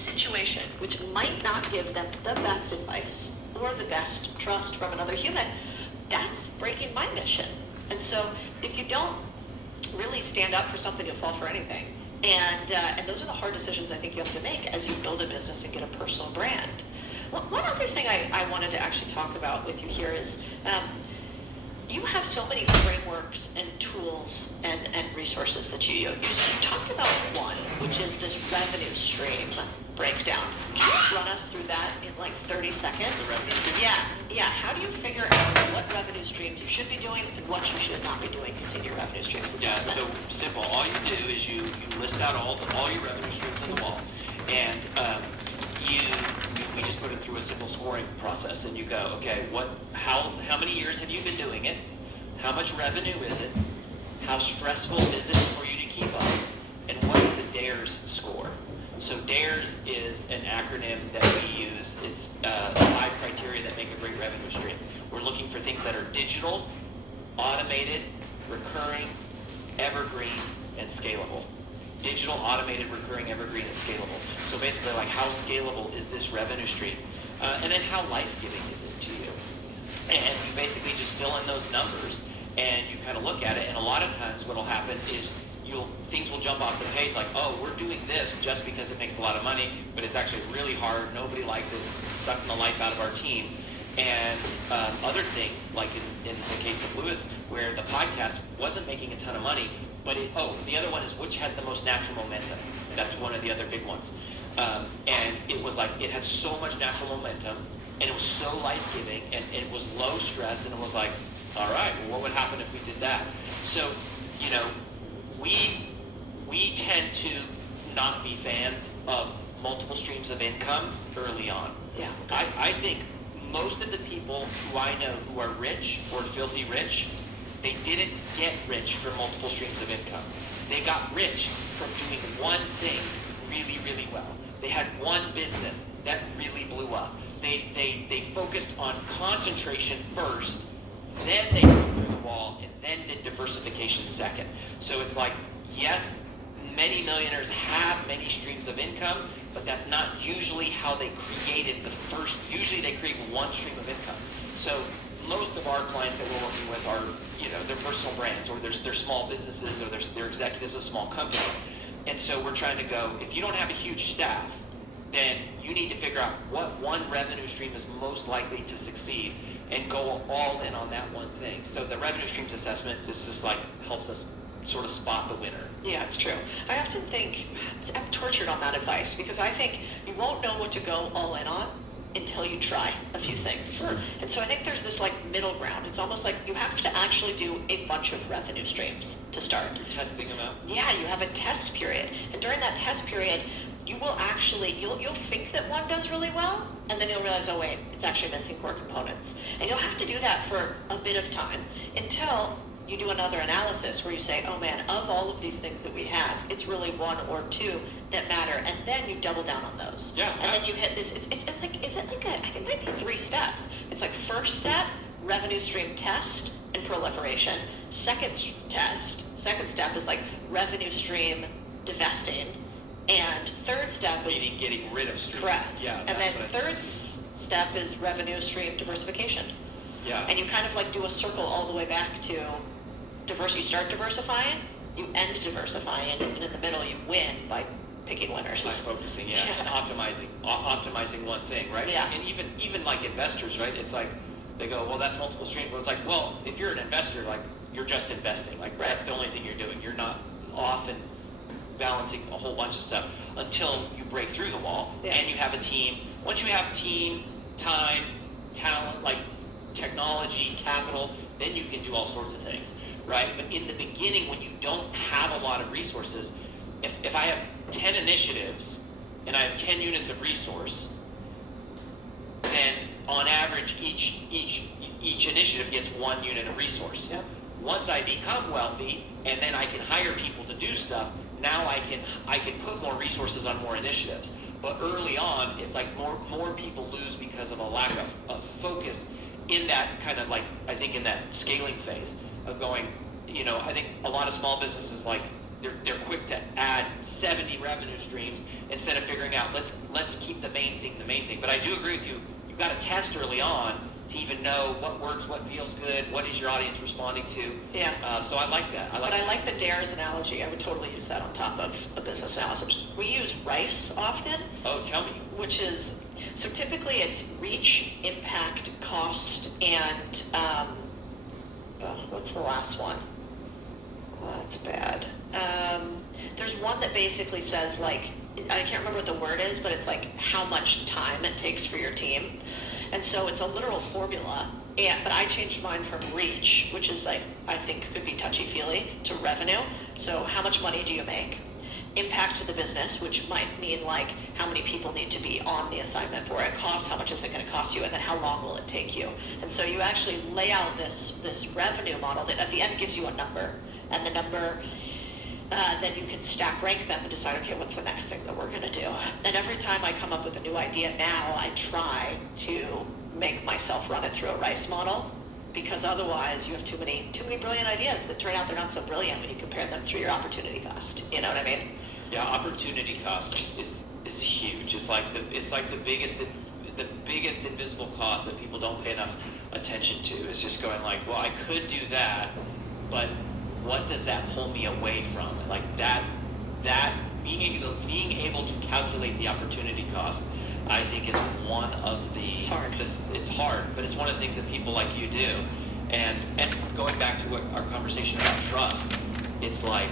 situation which might not give them the best advice or the best trust from another human, that's breaking my mission. And so if you don't really stand up for something, you'll fall for anything. And those are the hard decisions I think you have to make as you build a business and get a personal brand. One other thing I wanted to actually talk about with you here is you have so many frameworks and tools and resources that you use. You talked about one, which is this revenue stream breakdown. Can you run us through that in like 30 seconds? The revenue stream? Yeah. How do you figure out what revenue streams you should be doing and what you should not be doing using your revenue streams assessment? Yeah, so simple. All you do is you list out all your revenue streams on the wall, and we just put it through a simple scoring process, and you go, okay, how many years have you been doing it? How much revenue is it? How stressful is it for you to keep up? And what's the DARES score? So DARES is an acronym that we use. It's 5 criteria that make a great revenue stream. We're looking for things that are digital, automated, recurring, evergreen, and scalable. Digital, automated, recurring, evergreen, and scalable. So basically, like, how scalable is this revenue stream? And then how life-giving is it to you? And you basically just fill in those numbers, and you kind of look at it, and a lot of times what will happen is things will jump off the page like, oh, we're doing this just because it makes a lot of money, but it's actually really hard, nobody likes it, it's sucking the life out of our team. And other things, like in the case of Lewis, where the podcast wasn't making a ton of money, but the other one is which has the most natural momentum. That's one of the other big ones. And it was like, it had so much natural momentum, and it was so life-giving, and it was low stress, and it was like, all right, well, what would happen if we did that? So, we tend to not be fans of multiple streams of income early on. Yeah. I think most of the people who I know who are rich or filthy rich, they didn't get rich from multiple streams of income. They got rich from doing one thing really, really well. They had one business that really blew up. They focused on concentration first, then they broke through the wall, and then did diversification second. So it's like, yes, many millionaires have many streams of income, but that's not usually how they created the first. Usually they create one stream of income. So most of our clients that we're working with are, their personal brands, or they're small businesses, or they're executives of small companies. And so we're trying to go, if you don't have a huge staff, then you need to figure out what one revenue stream is most likely to succeed and go all in on that one thing. So the revenue streams assessment is just like helps us sort of spot the winner. Yeah, it's true. I often think I'm tortured on that advice because I think you won't know what to go all in on until you try a few things. Sure. And so I think there's this like middle ground. It's almost like you have to actually do a bunch of revenue streams to start. You're testing them out. Yeah, you have a test period. And during that test period, you will actually, you'll think that one does really well, and then you'll realize, oh wait, it's actually missing core components. And you'll have to do that for a bit of time until you do another analysis where you say, oh man, of all of these things that we have, it's really one or two that matter, and then you double down on those. Yeah. And then you hit this, I think it might be 3 steps. It's like first step, revenue stream test and proliferation. Second step is like revenue stream divesting. And third step is getting rid of streams. Correct. Yeah. And then third step is revenue stream diversification. Yeah. And you kind of like do a circle all the way back to you start diversifying, you end diversifying, and in the middle you win by picking winners. By focusing, and optimizing one thing, right? Yeah. And even like investors, right? It's like they go, well, that's multiple streams. But it's like, well, if you're an investor, like you're just investing. Like that's the only thing you're doing. You're not often balancing a whole bunch of stuff until you break through the wall and you have a team. Once you have team, time, talent, like technology, capital, then you can do all sorts of things, right? But in the beginning, when you don't have a lot of resources, if I have 10 initiatives and I have 10 units of resource, then on average, each initiative gets 1 unit of resource. Yep. Once I become wealthy and then I can hire people to do stuff, now I can put more resources on more initiatives. But early on, it's like more people lose because of a lack of focus in that kind of like, I think in that scaling phase of going, I think a lot of small businesses like they're quick to add 70 revenue streams instead of figuring out let's keep the main thing. But I do agree with you. You've got to test early on to even know what works, what feels good, what is your audience responding to. Yeah. So I like that. But I like the dares analogy. I would totally use that on top of a business analysis. We use RICE often. Oh, tell me. Which is, so typically it's reach, impact, cost, and what's the last one? Oh, that's bad. There's one that basically says, like, I can't remember what the word is, but it's like how much time it takes for your team. And so it's a literal formula. But I changed mine from reach, which is like, I think could be touchy-feely, to revenue. So how much money do you make? Impact to the business, which might mean like how many people need to be on the assignment for it. Cost, how much is it going to cost you? And then how long will it take you? And so you actually lay out this revenue model that at the end gives you a number. And the number, then you can stack rank them and decide, okay, what's the next thing that we're going to do? And every time I come up with a new idea now, I try to make myself run it through a RICE model, because otherwise you have too many brilliant ideas that turn out they're not so brilliant when you compare them through your opportunity cost. You know what I mean? Yeah, opportunity cost is huge. It's like the biggest invisible cost that people don't pay enough attention to. It's just going like, well, I could do that, but what does that pull me away from? Like that being able to calculate the opportunity cost, I think is one of the. It's hard. It's hard, but it's one of the things that people like you do. And going back to what our conversation about trust, it's like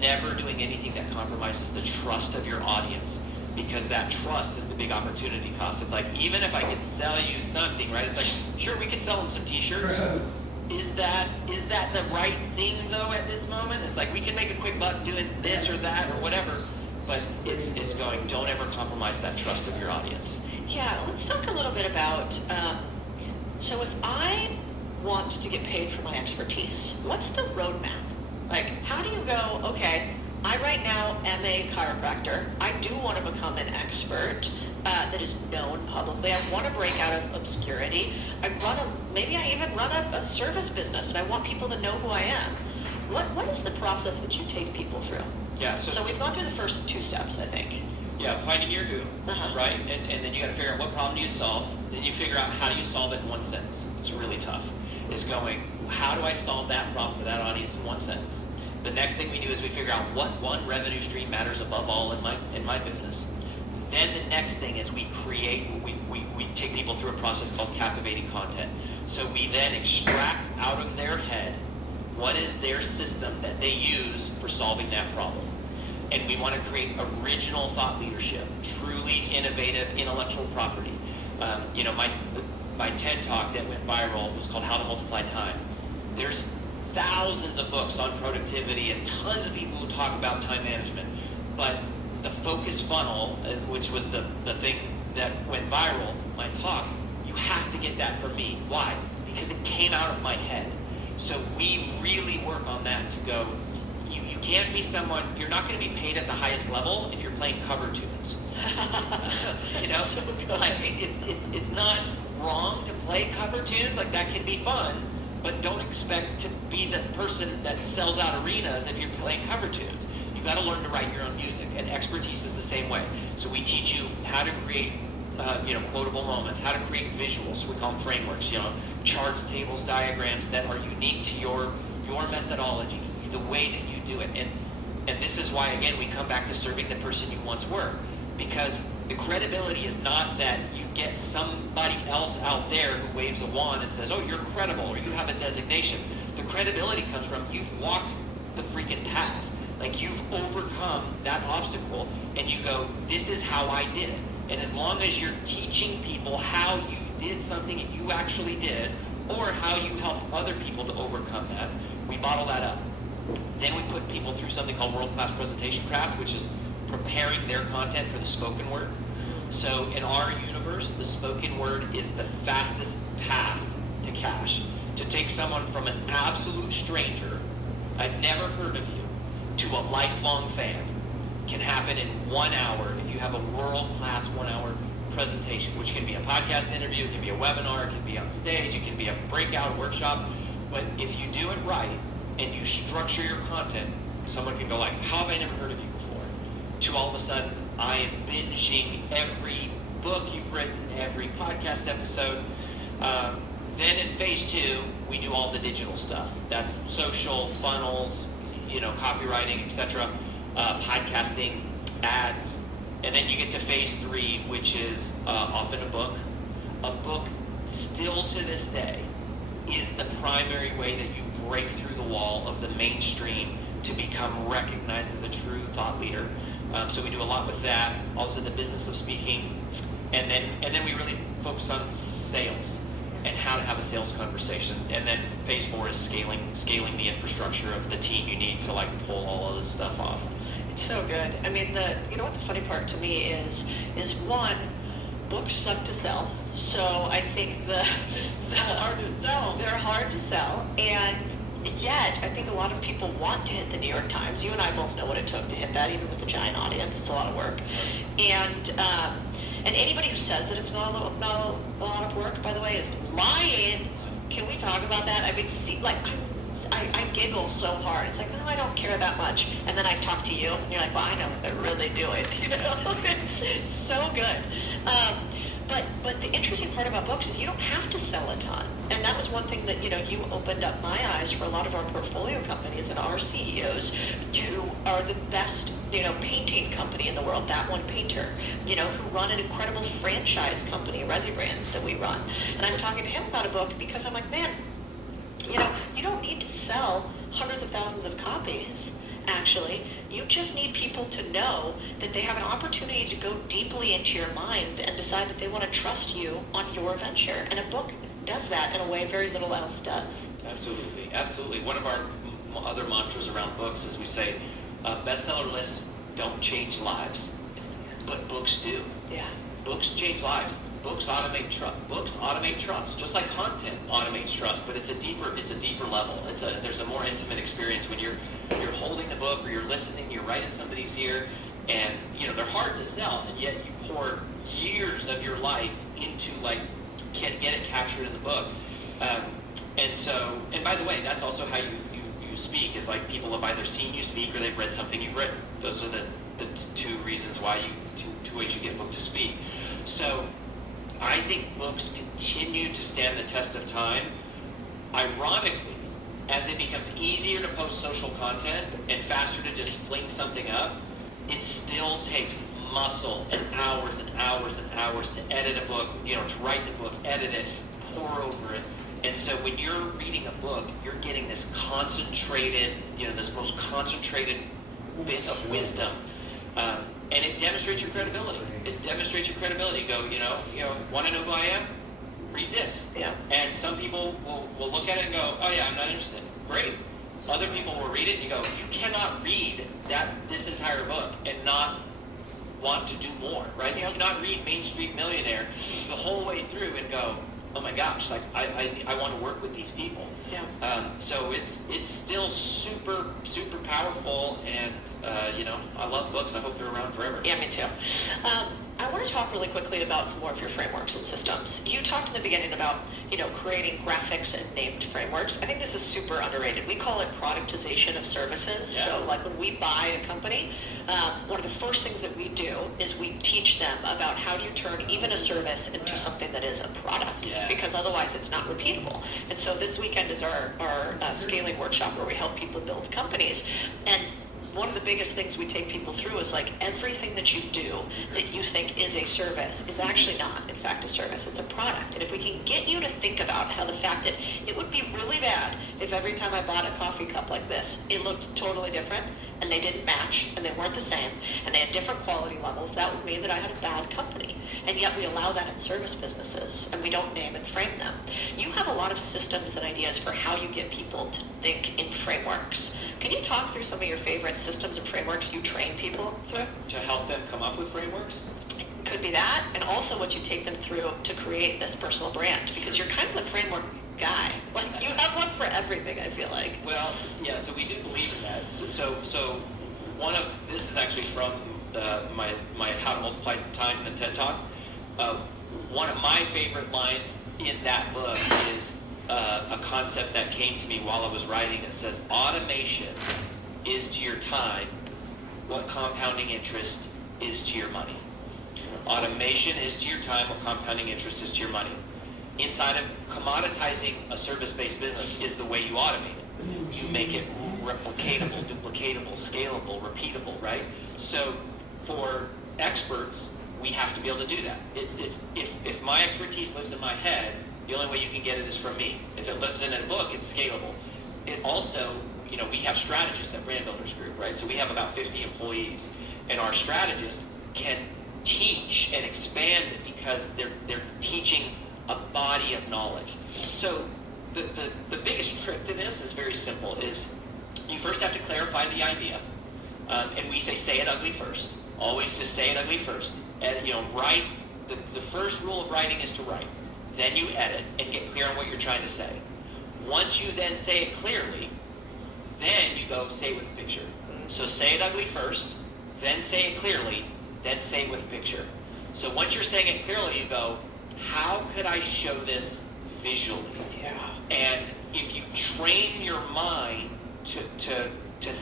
never doing anything that compromises the trust of your audience, because that trust is the big opportunity cost. It's like, even if I could sell you something, right? It's like, sure, we could sell them some t-shirts. Gross. Is that the right thing though at this moment? It's like we can make a quick buck doing this or that or whatever, but it's going, don't ever compromise that trust of your audience. Yeah, let's talk a little bit about, so if I want to get paid for my expertise, what's the roadmap? Like, how do you go, okay, I right now am a chiropractor. I do want to become an expert that is known publicly. I want to break out of obscurity. Maybe I even run a service business and I want people to know who I am. What is the process that you take people through? Yeah, So we've gone through the first two steps, I think. yeah, finding your who, Uh-huh. right? And then you got to figure out what problem do you solve. Then you figure out how do you solve it in one sentence. It's really tough. It's going, how do I solve that problem for that audience in one sentence? The next thing we do is we figure out what one revenue stream matters above all in my business. Then the next thing is we take people through a process called captivating content. So we then extract out of their head what is their system that they use for solving that problem. And we want to create original thought leadership, truly innovative intellectual property. My TED Talk that went viral was called How to Multiply Time. There's thousands of books on productivity and tons of people who talk about time management. But the focus funnel, which was the thing that went viral, my talk, you have to get that from me. Why? Because it came out of my head. So we really work on that to go, you can't be someone, you're not going to be paid at the highest level if you're playing cover tunes. So good. Like it's not wrong to play cover tunes, like that can be fun, but don't expect to be the person that sells out arenas if you're playing cover tunes. You got to learn to write your own music, and expertise is the same way. So we teach you how to create quotable moments, how to create visuals. We call them frameworks, charts, tables, diagrams that are unique to your methodology, the way that you do it. And this is why, again, we come back to serving the person you once were, because the credibility is not that you get somebody else out there who waves a wand and says, oh, you're credible, or you have a designation. The credibility comes from you've walked the freaking path. Like, you've overcome that obstacle, and you go, this is how I did it. And as long as you're teaching people how you did something that you actually did, or how you helped other people to overcome that, we model that up. Then we put people through something called world-class presentation craft, which is preparing their content for the spoken word. So in our universe, the spoken word is the fastest path to cash. To take someone from an absolute stranger, I've never heard of you, to a lifelong fan can happen in 1 hour if you have a world-class 1 hour presentation, which can be a podcast interview, it can be a webinar, it can be on stage, it can be a breakout workshop. But if you do it right and you structure your content, someone can go like, how have I never heard of you before? To all of a sudden, I am binging every book you've written, every podcast episode. Then in phase 2, we do all the digital stuff. That's social, funnels, copywriting, etc., podcasting, ads. And then you get to phase 3, which is often a book. A book, still to this day, is the primary way that you break through the wall of the mainstream to become recognized as a true thought leader. So we do a lot with that. Also the business of speaking. And then we really focus on sales and how to have a sales conversation. And then phase 4 is scaling the infrastructure of the team you need to like pull all of this stuff off. It's so good. I mean, you know what the funny part to me is one, books suck to sell. So I think They're hard to sell. They're hard to sell, and yet I think a lot of people want to hit the New York Times. You and I both know what it took to hit that, even with a giant audience. It's a lot of work, and anybody who says that it's not a lot of work, by the way, is lying. Can we talk about that? I mean, I giggle so hard. It's like, no, I don't care that much. And then I talk to you, and you're like, well, I know what they're really doing. It's so good. But the interesting part about books is you don't have to sell a ton. And that was one thing that, you opened up my eyes for a lot of our portfolio companies and our CEOs who are the best, painting company in the world, That One Painter, who run an incredible franchise company, Resi Brands, that we run. And I'm talking to him about a book because I'm like, man, you don't need to sell hundreds of thousands of copies. Actually, you just need people to know that they have an opportunity to go deeply into your mind and decide that they want to trust you on your venture. And a book does that in a way very little else does. Absolutely. One of our other mantras around books is we say, bestseller lists don't change lives, but books do. Yeah. Books change lives. Books automate trust. Books automate trust, just like content automates trust, but it's a deeper level. There's a more intimate experience when you're holding the book or you're listening, you're right in somebody's ear, and they're hard to sell, and yet you pour years of your life into get it captured in the book. And by the way, that's also how you speak. Is like people have either seen you speak or they've read something you've written. Those are the two reasons why two ways you get booked to speak. So I think books continue to stand the test of time. Ironically, as it becomes easier to post social content and faster to just fling something up, it still takes muscle and hours and hours and hours to edit a book, to write the book, edit it, pour over it. And so when you're reading a book, you're getting this concentrated, this most concentrated bit of wisdom. And it demonstrates your credibility. You go, want to know who I am? Read this. Yeah. And some people will look at it and go, oh yeah, I'm not interested. Great. Other people will read it and you go, you cannot read this entire book and not want to do more, right? You cannot read Main Street Millionaire the whole way through and go, oh my gosh, I want to work with these people. Yeah. So it's still super, super powerful, and I love books. I hope they're around forever. Yeah, me too. I want to talk really quickly about some more of your frameworks and systems. You talked in the beginning about, creating graphics and named frameworks. I think this is super underrated. We call it productization of services. Yeah. So like when we buy a company, one of the first things that we do is we teach them about how do you turn even a service into something that is a product, because otherwise it's not repeatable. And so this weekend is our scaling workshop where we help people build companies. And one of the biggest things we take people through is everything that you do that you think is a service is actually not, in fact, a service. It's a product. And if we can get you to think about how the fact that it would be really bad if every time I bought a coffee cup like this, it looked totally different, and they didn't match, and they weren't the same, and they had different quality levels, that would mean that I had a bad company. And yet we allow that in service businesses, and we don't name and frame them. You have a lot of systems and ideas for how you get people to think in frameworks. Can you talk through some of your favorite systems and frameworks you train people through? To help them come up with frameworks? Could be that, and also what you take them through to create this personal brand, because you're kind of the framework guy. You have one for everything, I feel like. Well, yeah, so we do believe in that. So one of, this is actually from my How to Multiply Time and TED Talk. One of my favorite lines in that book is a concept that came to me while I was writing. It says, automation is to your time what compounding interest is to your money. Automation is to your time what compounding interest is to your money. Inside of commoditizing a service-based business is the way you automate it. You make it replicatable, duplicatable, scalable, repeatable, right? So for experts, we have to be able to do that. If my expertise lives in my head, the only way you can get it is from me. If it lives in a book, it's scalable. It also, we have strategists at Brand Builders Group, right? So we have about 50 employees, and our strategists can teach and expand it because they're teaching a body of knowledge. So the biggest trick to this is very simple, is you first have to clarify the idea. And we say it ugly first. Always just say it ugly first. And write, the first rule of writing is to write. Then you edit and get clear on what you're trying to say. Once you then say it clearly, then you go say it with a picture. So say it ugly first, then say it clearly, then say it with a picture. So once you're saying it clearly, you go, how could I show this visually? Yeah. And if you train your mind to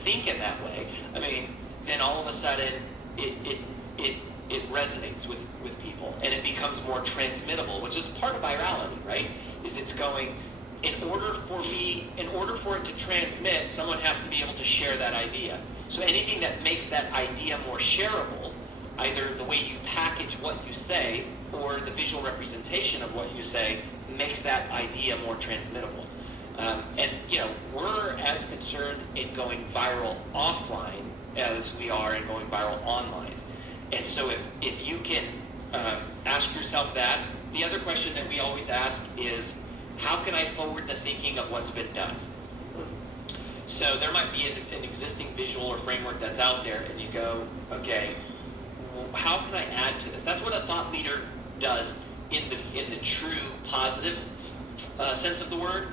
think in that way, then all of a sudden it resonates with people, and it becomes more transmittable, which is part of virality, right? Is it's going, in order for it to transmit, someone has to be able to share that idea. So anything that makes that idea more shareable, either the way you package what you say or the visual representation of what you say, makes that idea more transmittable. And we're as concerned in going viral offline as we are in going viral online. And so if you can ask yourself that, the other question that we always ask is, how can I forward the thinking of what's been done? So there might be an existing visual or framework that's out there, and you go, okay, well, how can I add to this? That's what a thought leader does in the true positive sense of the word,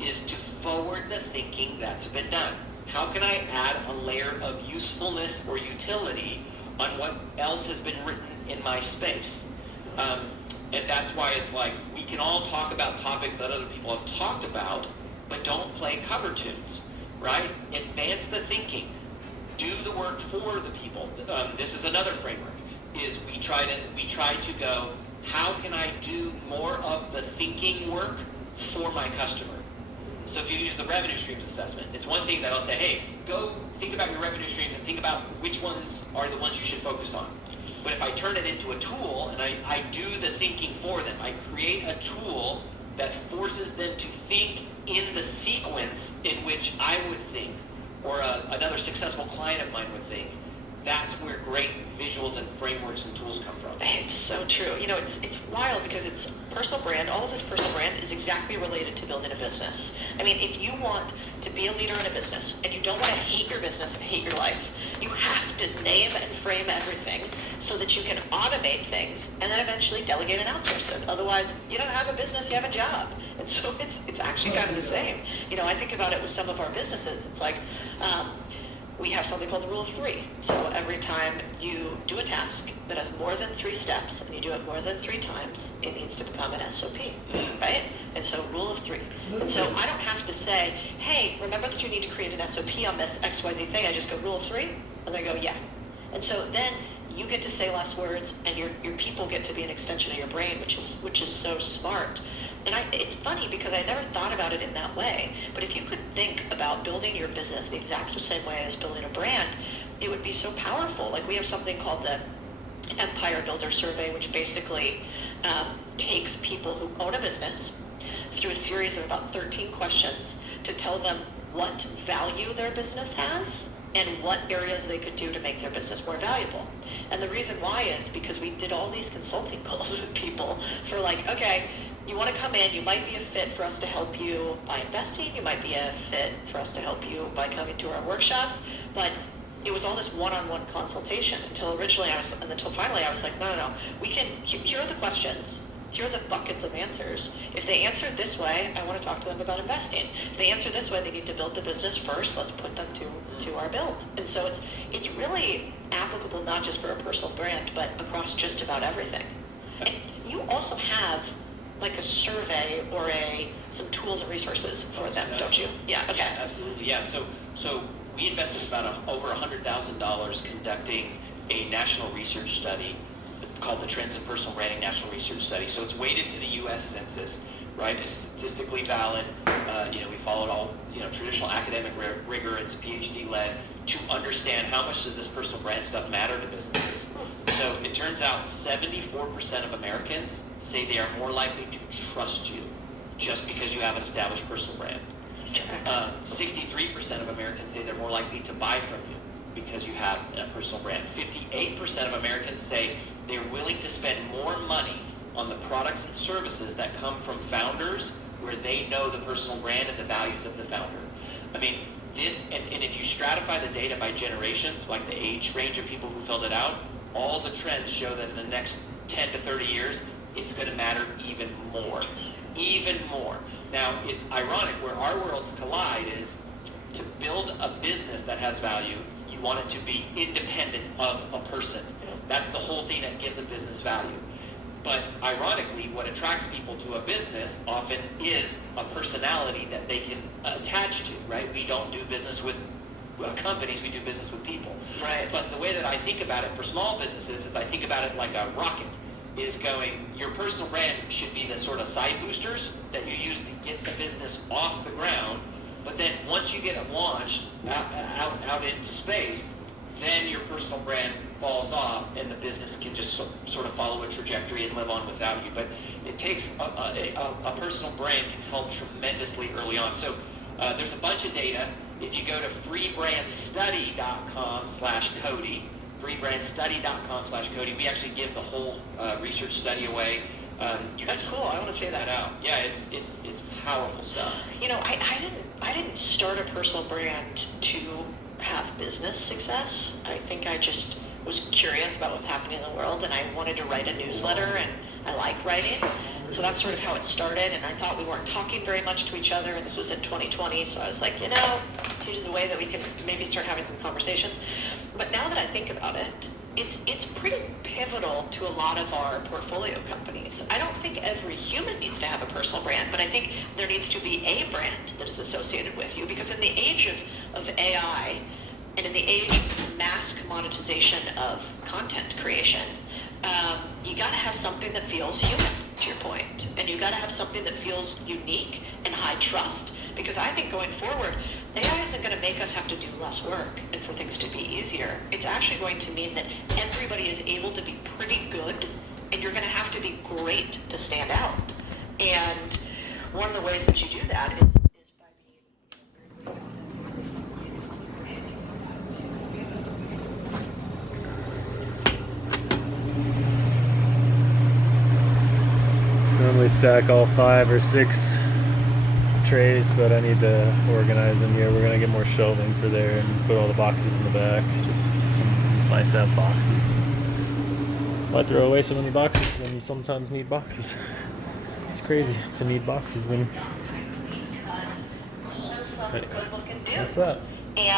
is to forward the thinking that's been done. How can I add a layer of usefulness or utility on what else has been written in my space? And that's why it's like, we can all talk about topics that other people have talked about, but don't play cover tunes, right? Advance the thinking. Do the work for the people. This is another framework, is we try to go, how can I do more of the thinking work for my customer? So if you use the revenue streams assessment, it's one thing that I'll say, hey, go think about your revenue streams and think about which ones are the ones you should focus on. But if I turn it into a tool and I do the thinking for them, I create a tool that forces them to think in the sequence in which I would think, or another successful client of mine would think, that's where great visuals and frameworks and tools come from. It's so true. It's wild because it's personal brand. All of this personal brand is exactly related to building a business. If you want to be a leader in a business and you don't want to hate your business and hate your life, you have to name and frame everything so that you can automate things and then eventually delegate and outsource it. Otherwise, you don't have a business, you have a job. And so it's actually kind of the same. I think about it with some of our businesses. It's like, we have something called the rule of 3. So every time you do a task that has more than 3 steps and you do it more than 3 times, it needs to become an SOP, right? And so rule of 3. And so I don't have to say, hey, remember that you need to create an SOP on this XYZ thing. I just go rule of 3, and they go, yeah. And so then you get to say less words, and your people get to be an extension of your brain, which is so smart. And it's funny because I never thought about it in that way. But if you could think about building your business the exact same way as building a brand, it would be so powerful. Like, we have something called the Empire Builder Survey, which basically takes people who own a business through a series of about 13 questions to tell them what value their business has and what areas they could do to make their business more valuable. And the reason why is because we did all these consulting calls with people for like, okay, you want to come in, you might be a fit for us to help you by investing, you might be a fit for us to help you by coming to our workshops, but it was all this one-on-one consultation until finally I was like, no, we can, here are the questions, here are the buckets of answers. If they answer this way, I want to talk to them about investing. If they answer this way, they need to build the business first, let's put them to our build. And so it's really applicable not just for a personal brand, but across just about everything. And you also have like a survey or some tools and resources for them, don't you? Yeah, okay. Yeah, absolutely. Yeah. So we invested about over $100,000 conducting a national research study called the Trends in Personal Branding National Research Study. So it's weighted to the U.S. Census, right? It's statistically valid. We followed all traditional academic rigor. It's PhD led to understand how much does this personal brand stuff matter to businesses. So it turns out 74% of Americans say they are more likely to trust you just because you have an established personal brand. 63% of Americans say they're more likely to buy from you because you have a personal brand. 58% of Americans say they're willing to spend more money on the products and services that come from founders where they know the personal brand and the values of the founder. I mean, this, and if you stratify the data by generations, like the age range of people who filled it out, all the trends show that in the next 10 to 30 years, it's going to matter even more. Even more. Now, it's ironic where our worlds collide is to build a business that has value, you want it to be independent of a person. That's the whole thing that gives a business value. But ironically, what attracts people to a business often is a personality that they can attach to, right? We don't do business with companies, we do business with people. Right. But the way that I think about it for small businesses is I think about it like a rocket is going, your personal brand should be the sort of side boosters that you use to get the business off the ground. But then once you get it launched out into space, then your personal brand falls off and the business can just sort of follow a trajectory and live on without you. But it takes a personal brand can help tremendously early on. So there's a bunch of data. If you go to freebrandstudy.com/Cody, freebrandstudy.com/Cody, we actually give the whole research study away. That's cool. I want to say that out. Yeah, it's powerful stuff. I didn't start a personal brand to have business success. I think I just was curious about what's happening in the world, and I wanted to write a newsletter, and I like writing. So that's sort of how it started, and I thought we weren't talking very much to each other, and this was in 2020, so I was like, here's a way that we can maybe start having some conversations. But now that I think about it, it's pretty pivotal to a lot of our portfolio companies. I don't think every human needs to have a personal brand, but I think there needs to be a brand that is associated with you, because in the age of AI, and in the age of mass commoditization of content creation, you got to have something that feels human, to your point, and you got to have something that feels unique and high trust, because I think going forward, AI isn't going to make us have to do less work and for things to be easier. It's actually going to mean that everybody is able to be pretty good, and you're going to have to be great to stand out. And one of the ways that you do that is by being Normally stack all 5 or 6 trays, but I need to organize them here. We're gonna get more shelving for there and put all the boxes in the back. It's nice to have boxes. Why throw away so many boxes when you sometimes need boxes? It's crazy to need boxes when. good looking dudes. What's that? And